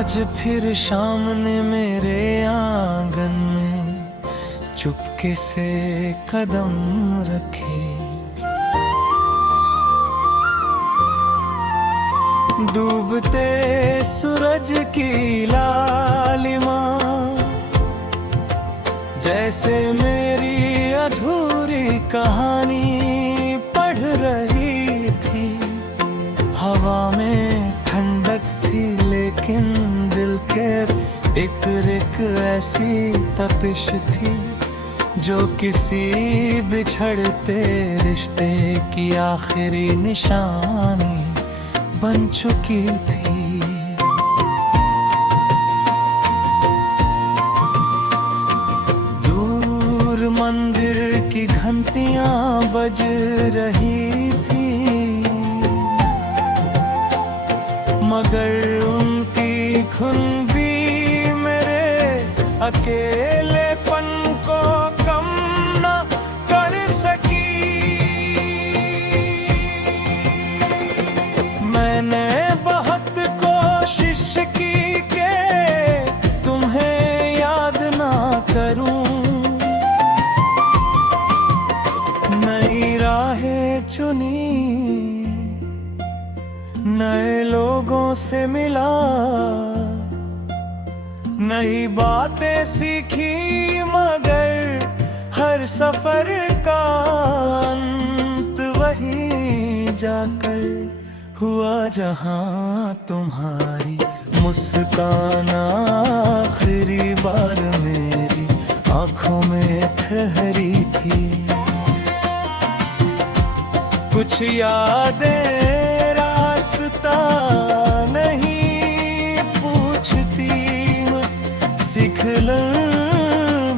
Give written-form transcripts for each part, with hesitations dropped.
आज फिर शाम ने मेरे आंगन में चुपके से कदम रखे। डूबते सूरज की लालिमा जैसे मेरी अधूरी कहानी पढ़ रही थी। हवा में ठंडक थी लेकिन दिल के एक रिक ऐसी तपिश थी जो किसी बिछड़ते रिश्ते की आखिरी निशानी बन चुकी थी। दूर मंदिर की घंटियां बज रही थी मगर उनकी धुन भी मेरे अकेलेपन को कम न कर सकी। मैंने बहुत कोशिश की कि तुम्हें याद ना करूं, नई राहें चुनी, नए लोगों से मिला, नई बातें सीखी मगर हर सफर का अंत वही जाकर हुआ जहां तुम्हारी मुस्कान आखिरी बार मेरी आंखों में ठहरी थी। कुछ यादें रास्ता नहीं पूछती, सिखलन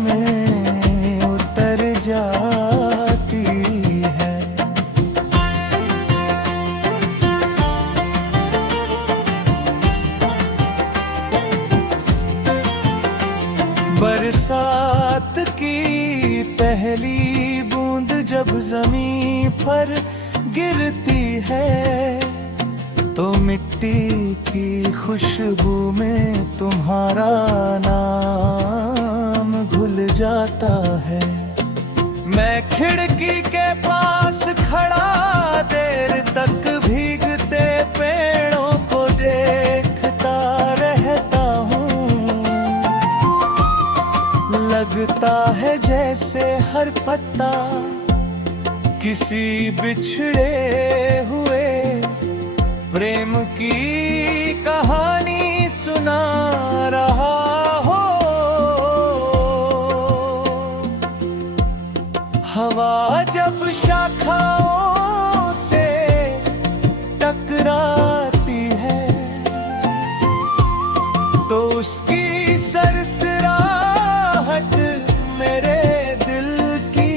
में उतर जाती है। बरसात की पहली बूंद जब जमीन पर गिरती है तो मिट्टी की खुशबू में तुम्हारा नाम घुल जाता है। मैं खिड़की के पास खड़ा देर तक भीगते पेड़ों को देखता रहता हूँ। लगता है जैसे हर पत्ता किसी बिछड़े हुए प्रेम की कहानी सुना रहा हो। हवा जब शाखाओं से टकराती है तो उसकी सरसराहट मेरे दिल की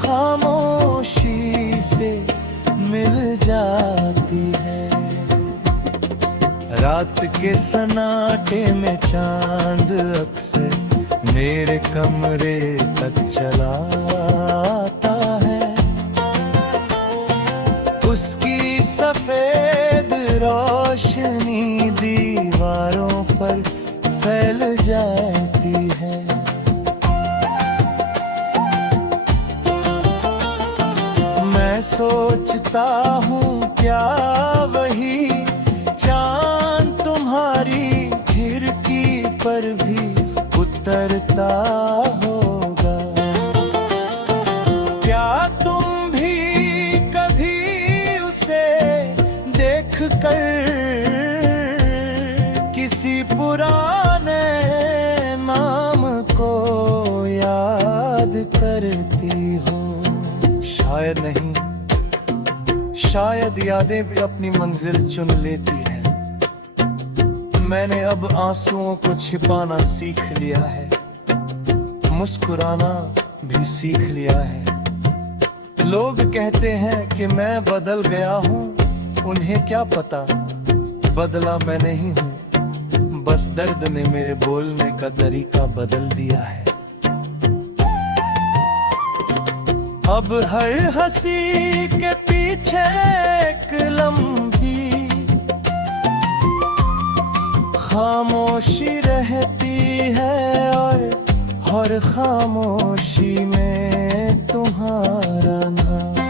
खामोशी से मिल जाती है। रात के सन्नाटे में चांद अक्सर मेरे कमरे तक चला आता है। उसकी सफेद रोशनी दीवारों पर फैल जाती है। मैं सोचता हूँ क्या वही चांद तुम्हारी खिड़की पर भी उतरता होगा। क्या तुम भी कभी उसे देख कर किसी पुराने नाम को याद करती हो? शायद नहीं, शायद यादें भी अपनी मंजिल चुन लेती हैं। मैंने अब आंसुओं को छिपाना सीख लिया है, मुस्कुराना भी सीख लिया है। लोग कहते हैं कि मैं बदल गया हूँ, उन्हें क्या पता बदला मैं नहीं हूँ, बस दर्द ने मेरे बोलने का तरीका बदल दिया है। अब हर हंसी के पीछे एक लम्बी खामोशी रहती है और खामोशी में तुम्हारा नाम।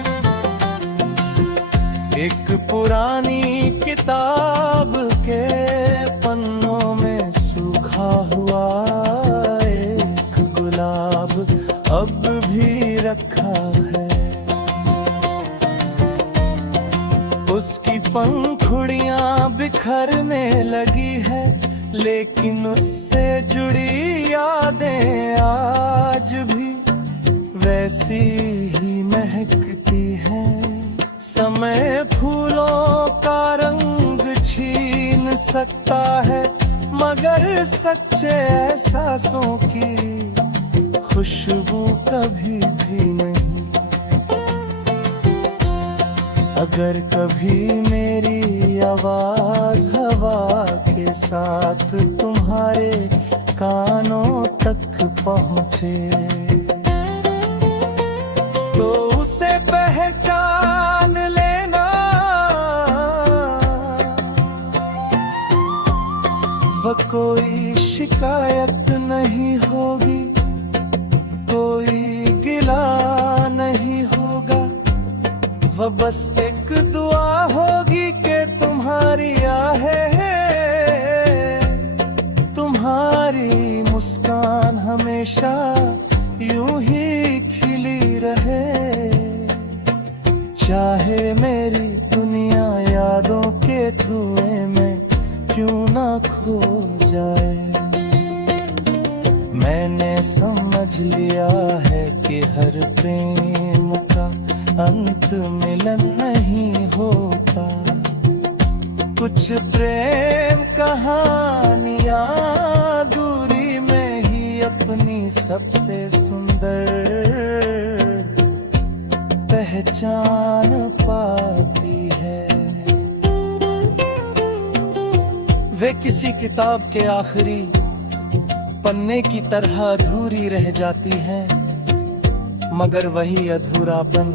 एक पुरानी किताब के पन्नों में सूखा हुआ एक गुलाब अब भी रखा है। उसकी पंखुड़ियां बिखरने लगी है, लेकिन उससे जुड़ी यादें आज भी वैसी ही महकती हैं। समय फूलों का रंग छीन सकता है, मगर सच्चे एहसासों की खुशबू कभी भी नहीं। अगर कभी मेरी आवाज हवा के साथ तुम्हारे कानों तक पहुंचे, तो उसे पहचान लेना। वह कोई शिकायत नहीं होगी, कोई गिला नहीं होगा। वह बस एक दुआ होगी कि तुम्हारी आहें, तुम्हारी मुस्कान हमेशा यूं ही खिली रहे। चाहे मेरी दुनिया यादों के धुएं में क्यों ना खो जाए। मैंने समझ लिया है कि हर प्रेम का अंत मिलन नहीं होता। कुछ प्रेम कहानियां दूरी में ही अपनी सबसे सुंदर पहचान पाती है। वे किसी किताब के आखिरी पन्ने की तरह अधूरी रह जाती हैं, मगर वही अधूरापन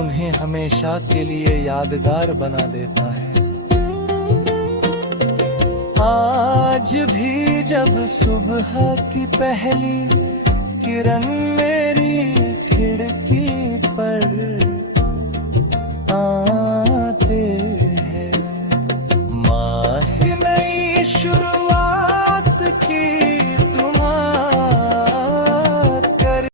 उन्हें हमेशा के लिए यादगार बना देता है। आज भी जब सुबह की पहली किरण